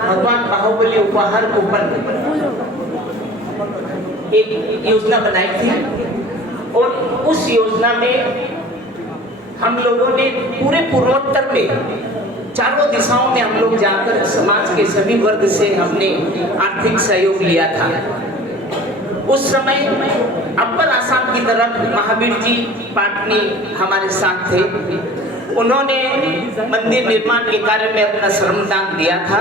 भगवान बाहुबली उपहार कूपन एक योजना बनाई थी और उस योजना में हम लोगों ने पूरे पूर्वोत्तर में चारों दिशाओं में हम लोग जाकर समाज के सभी वर्ग से हमने आर्थिक सहयोग लिया था। उस समय अपर आसाम की तरफ महावीर जी पाटनी हमारे साथ थे। उन्होंने मंदिर निर्माण के कार्य में अपना श्रमदान दिया था।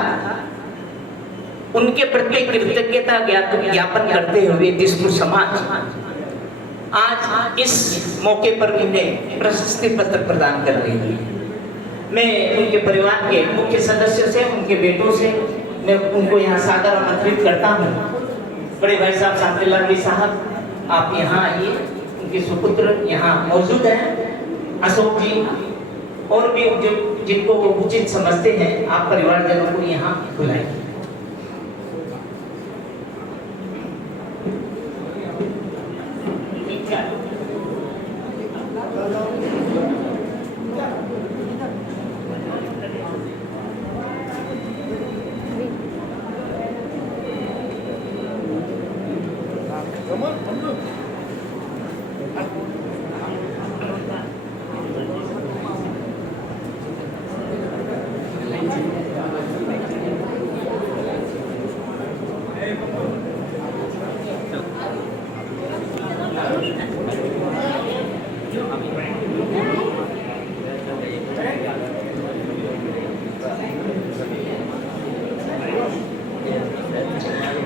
उनके प्रति कृतज्ञता ज्ञापन करते हुए दिसपुर समाज आज इस मौके पर उन्हें प्रशस्ति पत्र प्रदान कर रही है। मैं उनके परिवार के मुख्य सदस्य से, उनके बेटों से मैं उनको यहाँ सादर आमंत्रित करता हूँ। बड़े भाई साहब शांतिलाल जी साहब, आप यहाँ आइए। उनके सुपुत्र यहाँ मौजूद हैं, अशोक जी, और भी जो जिनको वो उचित समझते हैं, आप परिवारजनों को यहाँ बुलाइए।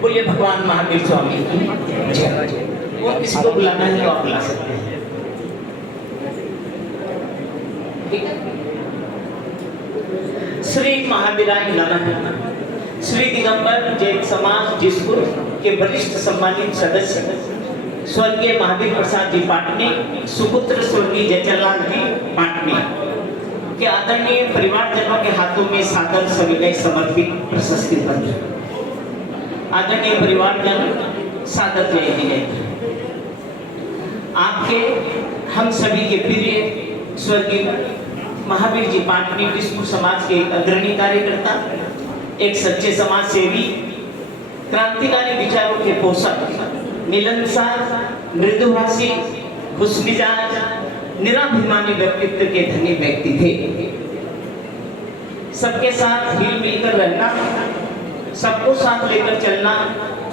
बोलिए भगवान महावीर स्वामी की जय। वो किसको बुलाना है तो आप बुला सकते हैं, ठीक है। श्री महावीराय नमः। श्री दिगंबर जैन समाज दिसपुर के वरिष्ठ सम्मानित सदस्य स्वर्गीय महावीर प्रसाद जी पाटनी, सुपुत्र स्वर्गीय जयचंद्रलाल जी पाटनी के आदरणीय परिवारजनों के हाथों में सादर सविनय समर्पित प्रशस्ति पत्र। आदरणीय परिवारजन, सादर जय जिनेन्द्र। आपके हम सभी के प्रिय स्वर्गीय महावीर जी पाटनी दिसपुर समाज के एक अग्रणी कार्यकर्ता, एक सच्चे समाज सेवी, क्रांतिकारी विचारों के पोषक, मिलनसार, मृदुभाषी, खुशमिजाज, निराभिमानी व्यक्तित्व के धनी व्यक्ति थे। सबके साथ हिल मिलकर रहना, सबको साथ लेकर चलना,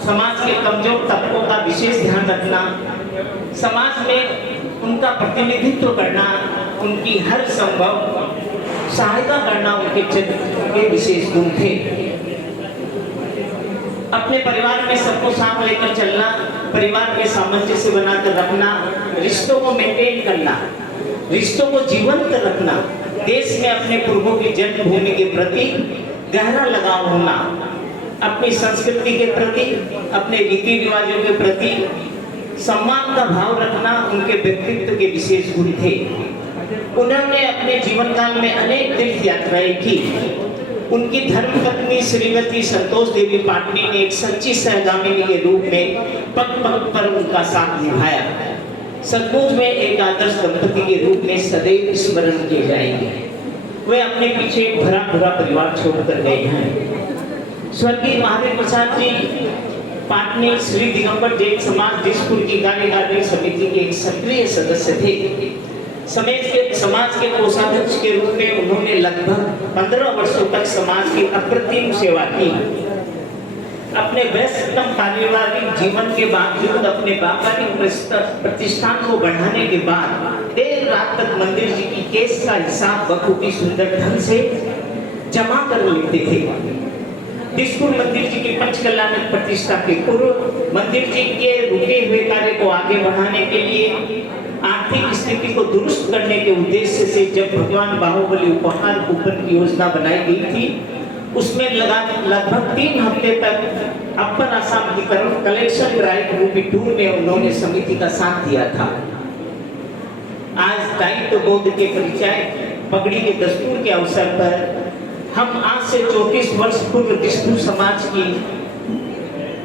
समाज के कमजोर तबकों का विशेष ध्यान रखना, समाज में उनका प्रतिनिधित्व करना, उनकी हर संभव सहायता करना उनके चरित्र के विशेष गुण थे। अपने परिवार में सबको साथ लेकर चलना, परिवार के सामंजस्य बनाकर रखना, रिश्तों को मेंटेन करना, रिश्तों को जीवंत रखना, देश में अपने पूर्वों की जन्मभूमि के प्रति गहरा लगाव होना, अपनी संस्कृति के प्रति, अपने रीति रिवाजों के प्रति सम्मान का भाव रखना उनके व्यक्तित्व के विशेष गुण थे। उन्होंने अपने जीवन काल में अनेक तीर्थ यात्राएं की। उनकी धर्मपत्नी श्रीमती संतोष देवी पाटनी ने एक सच्ची सहगामिनी के रूप में पग पग पर उनका साथ निभाया। सचमुच में एक आदर्श दंपति के रूप में सदैव स्मरण किए जाएंगे। वे अपने पीछे एक भरा भरा परिवार छोड़कर गए हैं। स्वर्गीय महावीर प्रसाद जी पाटनी श्री दिगंबर जैन समाज दिसपुर की कार्यकारिणी समिति के एक सक्रिय सदस्य थे। समाज के कोषाध्यक्ष के रूप में उन्होंने लगभग 15 वर्षों तक समाज की अप्रतिम सेवा की। अपने व्यस्ततम पारिवारिक जीवन के बावजूद अपने व्यापारिक प्रतिष्ठान को बढ़ाने के बाद देर रात तक मंदिर जी की केस का हिसाब बखूबी सुंदर ढंग से जमा कर लेते थे। दिसपुर मंदिर जी की पंचकल्याणक प्रतिष्ठा के पूर्व मंदिर जी के रुके हुए कार्य को आगे बढ़ाने के लिए आर्थिक स्थिति को दुरुस्त करने के उद्देश्य से जब भगवान बाहुबली उपहार कूपन की योजना बनाई गई थी, उसमें लगभग 3 हफ्ते तक अपर आसाम की तरफ कलेक्शन ड्राइव रूपी टूर में उन्होंने समिति का साथ दिया था। आज दायित्व बोध के परिचय पगड़ी के दस्तूर के अवसर पर हम आज से 34 वर्ष पूर्व दिसपुर समाज की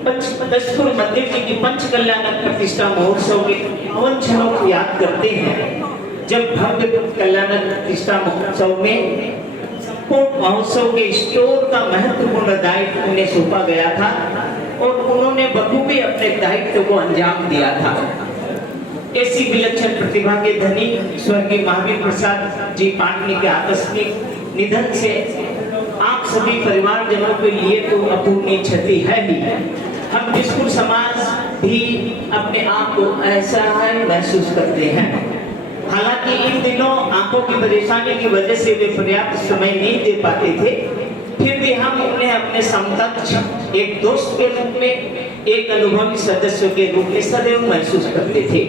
दिसपुर मंदिर जी की पंचकल्याणक प्रतिष्ठा महोत्सव के पावन क्षणों को याद करते हैं, जब भव्य कल्याणक प्रतिष्ठा महोत्सव में अक्कलकोट महोत्सव के स्टोर का महत्वपूर्ण दायित्व उन्हें सौंपा गया था और उन्होंने बखूबी अपने दायित्व को अंजाम दिया था। ऐसी विलक्षण प्रतिभा के धनी स्वर्गीय महावीर प्रसाद जी पाटनी के आकस्मिक निधन से आप सभी परिवारजनों के लिए तो अपूर्णीय क्षति है ही। हम दिसपुर समाज भी अपने आप को ऐसा है महसूस करते हैं। हालांकि इन दिनों आंखों की परेशानी की वजह से वे पर्याप्त समय नहीं दे पाते थे, फिर भी हम उन्हें अपने समकक्ष एक दोस्त के रूप में, एक अनुभवी सदस्य के रूप में सदैव महसूस करते थे।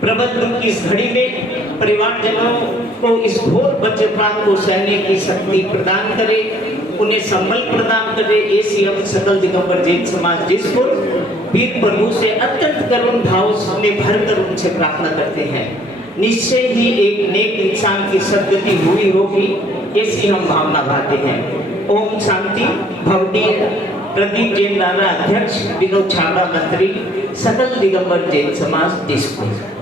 प्रबल दुख की इस घड़ी में परिवारजनों को इस घोर वज्रपात को सहने की शक्ति प्रदान करे, उन्हें संबल प्रदान करे, ऐसी हम सकल दिगंबर जैन समाज दिसपुर वीर प्रभु से अत्यंत करुण भाव में भरकर उनसे प्रार्थना करते हैं। निश्चय ही एक नेक इंसान की सद्गति हुई होगी, ऐसी हम भावना भाते हैं। ओम शांति। भवदीय प्रदीप जैन लाला अध्यक्ष, विनोद छाबड़ा मंत्री, सकल दिगंबर जैन समाज दिसपुर।